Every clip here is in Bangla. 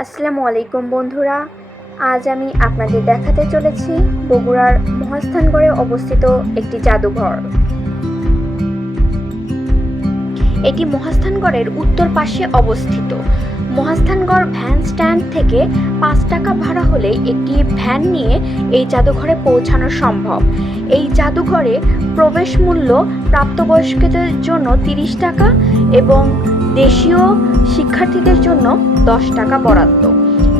আসসালামু আলাইকুম বন্ধুরা, আজ আমি আপনাদের দেখাতে চলেছি বগুড়ার মহাস্থানগড়ে অবস্থিত একটি জাদুঘর। এটি মহাস্থানগড়ের উত্তর পাশে অবস্থিত। মহাস্থানগড় ভ্যান স্ট্যান্ড থেকে 5 টাকা ভাড়া হলে একটি ভ্যান নিয়ে এই জাদুঘরে পৌঁছানো সম্ভব। এই জাদুঘরে প্রবেশ মূল্য প্রাপ্তবয়স্কদের জন্য 30 টাকা এবং দেশীয় শিক্ষার্থীদের জন্য 10 টাকা বরাদ্দ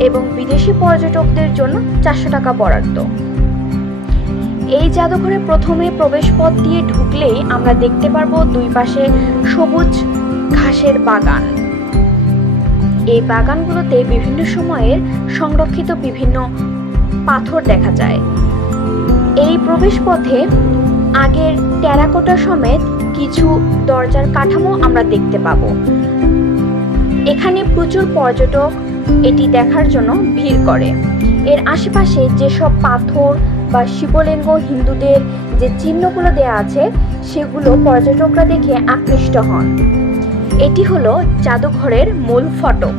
এবং বিদেশি পর্যটকদের জন্য 400 টাকা বরাদ্দ। এই জাদুঘরে প্রথমে প্রবেশপথ দিয়ে ঢুকলেই আমরা দেখতে পারবো দুই পাশে সবুজ ঘাসের বাগান। এই বাগানগুলোতে বিভিন্ন সময়ের সংরক্ষিত বিভিন্ন পাথর দেখা যায়। এই প্রবেশপথে আগের টেরাকোটা সমেত কিছু দরজার কাঠামো আমরা দেখতে পাবো। এখানে প্রচুর পর্যটক এটি দেখার জন্য ভিড় করে। এর আশেপাশে যেসব পাথর বা শিবলিঙ্গ, হিন্দুদের যে চিহ্নগুলো দেয়া আছে সেগুলো পর্যটকরা দেখে আকৃষ্ট হন। এটি হলো জাদুঘরের মূল ফটক।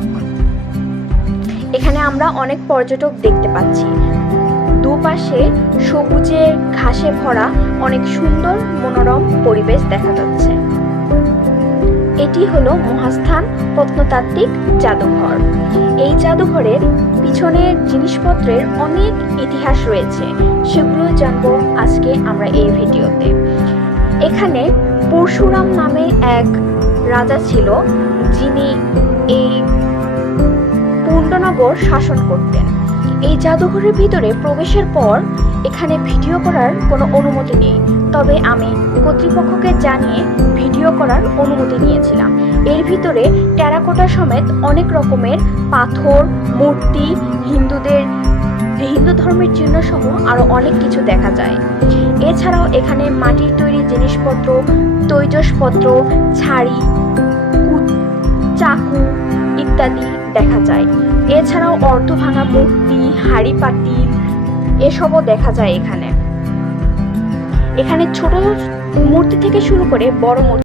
এখানে আমরা অনেক পর্যটক দেখতে পাচ্ছি। দুপাশে সবুজে ঘাসে ভরা অনেক সুন্দর মনোরম পরিবেশ দেখা যাচ্ছে। এটি হলো মহাস্থান প্রত্নতাত্ত্বিক জাদুঘর। এই জাদুঘরের পিছনের জিনিসপত্রের অনেক ইতিহাস রয়েছে, সেগুলো জানবো আজকে আমরা এই ভিডিওতে। এখানে পরশুরাম নামে এক রাজা ছিল, যিনি এই পুণ্ডনগর শাসন করতেন। এই জাদুঘরের ভিতরে প্রবেশের পর এখানে ভিডিও করার কোনো অনুমতি নেই, তবে আমি কর্তৃপক্ষকে জানিয়ে ভিডিও করার অনুমতি নিয়েছিলাম। এর ভিতরে টেরাকোটা সমেত অনেক রকমের পাথর, মূর্তি, হিন্দু ধর্মের চিহ্ন সহ আরো অনেক কিছু দেখা যায়। এছাড়াও এখানে মাটির তৈরি জিনিসপত্র, তৈজসপত্র, ছাড়ি, চাকু ইত্যাদি দেখা যায়। এছাড়াও অর্ধভাঙা মূর্তি, হাঁড়ি পাতিল এসবও দেখা যায়। এখানে ছোট মূর্তি থেকে শুরু করে বড় মূর্তি